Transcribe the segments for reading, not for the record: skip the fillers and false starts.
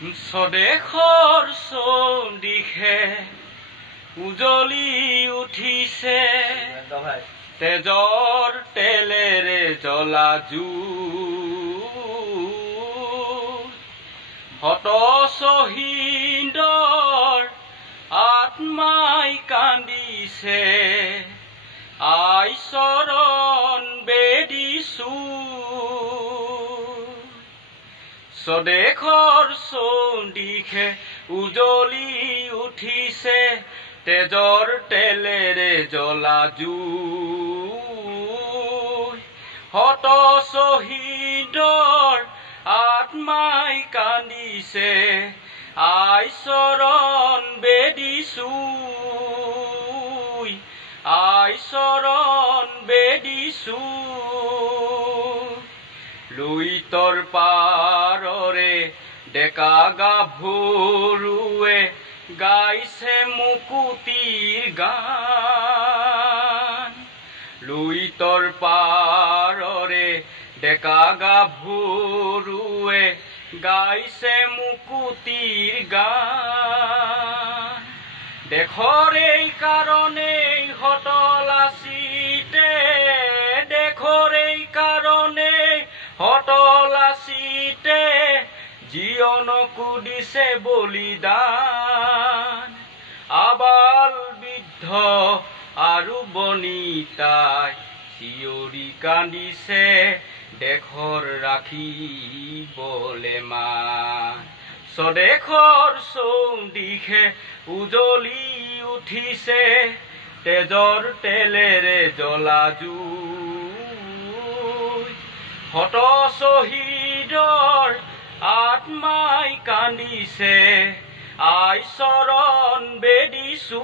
স্বদেশৰ চৌদিশে উজলি উঠিছে তেজৰ তেলেৰে জ্বলা জুই হত শ্বহীদৰ আত্মাই কান্দিছে আই চৰণ বেদিছো স্বদেশৰ চৌদিশে উজলি উঠিছে তেজৰ তেলেৰে জ্বলা জুই হত শ্বহীদৰ আত্মাই কান্দিছে আই চৰণ বেদিছো আই চৰণ বেদিছো লুইতৰ পাৰৰে ডেকা গাভৰুৱে গাইছে মুকুতিৰ গান লুইতৰ পাৰৰে ডেকা গাভৰুৱে গাইছে মুকুতিৰ গান দেশৰ এই কাৰণেই হতল আছিতে দেশৰ এই কাৰণেই হতল আছিতে জীৱনকো দিছে বলিদান আবাল বৃদ্ধ আৰু বনিতাই চিঞৰি কান্দিছে দেশৰ ৰাখিবলে মান স্বদেশৰ চৌদিশে উজলি উঠিছে তেজৰ তেলেৰে জ্বলা জুই হত শ্বহীদৰ আত্মাই কান্দিছে আই চৰণ বেদিছো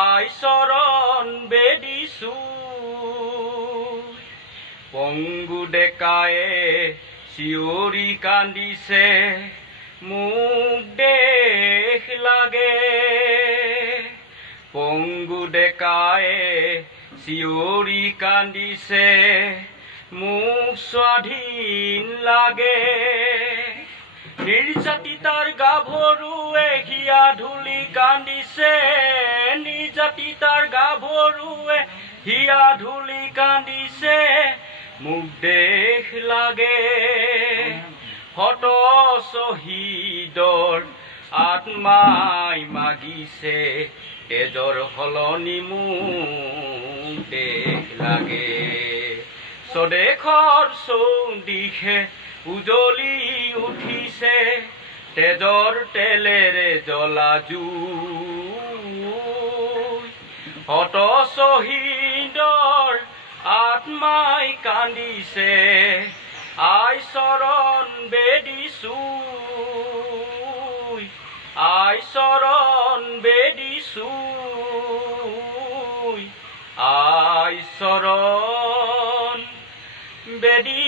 আই চৰণ বেদিছো পংগু ডেকায়ে চিঞৰি কান্দিছে মোক দেশ লাগে পংগু ডেকায়ে চিঞৰি কান্দিছে মোক স্বাধীন লাগে নিৰ্যাতিতাৰ গাভৰুৱে হিয়া ধূলি কান্দিছে নিৰ্যাতিতাৰ গাভৰুৱে হিয়া ধূলি কান্দিছে মোক দেশ লাগে হত শ্বহীদৰ আত্মাই মাগিছে তেজৰ সলনি মোক দেশ লাগে স্বদেশৰ চৌদিশে উজলি উঠিছে তেজৰ তেলেৰে জ্বলা জুই হত শ্বহীদৰ আত্মাই কান্দিছে আই চৰণ বেদিছো আই চৰণ বেদিছো আই চৰণ বেদি